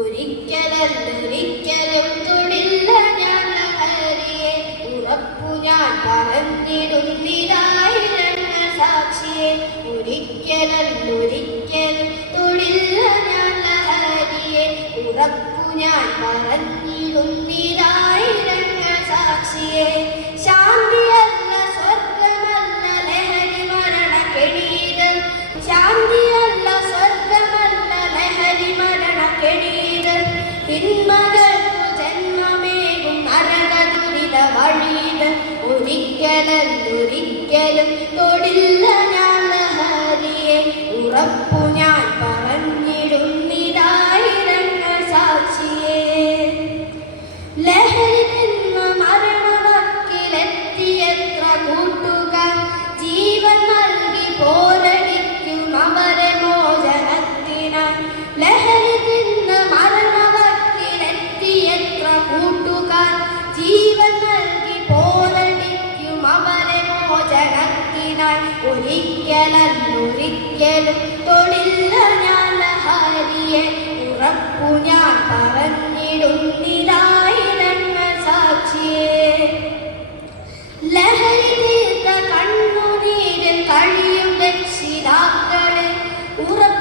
ഒരിക്കലൊരിക്കലും തൊടില്ല ഞാൻ ലഹരിയെ, ഉറപ്പു ഞാൻ പറഞ്ഞിടുന്നിരായിരങ്ങൾ സാക്ഷിയെ. ഒരിക്കലൊരിക്കലും തൊടില്ല ഞാൻ ലഹരിയെ, ഉറപ്പു ഞാൻ പറഞ്ഞിടുന്നിരായിരങ്ങൾ സാക്ഷിയെ. ശാന്തിയല്ല സ്വർഗമല്ല ലഹരി മരണക്കെണീതം, ശാന്തിയല്ല സ്വർഗമല്ല ലഹരി മരണക്കെണീതം. തിന്മകൾക്കു ജന്മമേകും നരക ദുരിത വഴിതം. ഒരിക്കലൊരിക്കലും തൊടില്ല ഞാൻ ലഹരിയെ, ഉറപ്പു ഞാൻ പറഞ്ഞിടുന്നിരായിരങ്ങൾ സാക്ഷിയെ. ലഹരി തിന്ന് മരണവക്കിലെത്തിയെത്ര കൂട്ടുകാർ, ജീവൻ നൽകി പോരടിക്കും അവരെ മോചനത്തിനായി. ലഹരി തിന്ന് മരണവക്കിലെത്തിയെത്ര കൂട്ടുകാർ, ജീവൻ നൽകി പോരടിക്കും അവരെ മോചനത്തിനായി. ഒരിക്കലൊരിക്കലും തൊടില്ല ഞാൻ ലഹരിയെ, ഉറപ്പു ഞാൻ പറഞ്ഞിടുന്നിരായിരങ്ങൾ സാക്ഷിയെ. ലഹരി തീർത്ത കണ്ണുനീരിൽ കഴിയും രക്ഷിതാക്കളെ, ഉറപ്പ്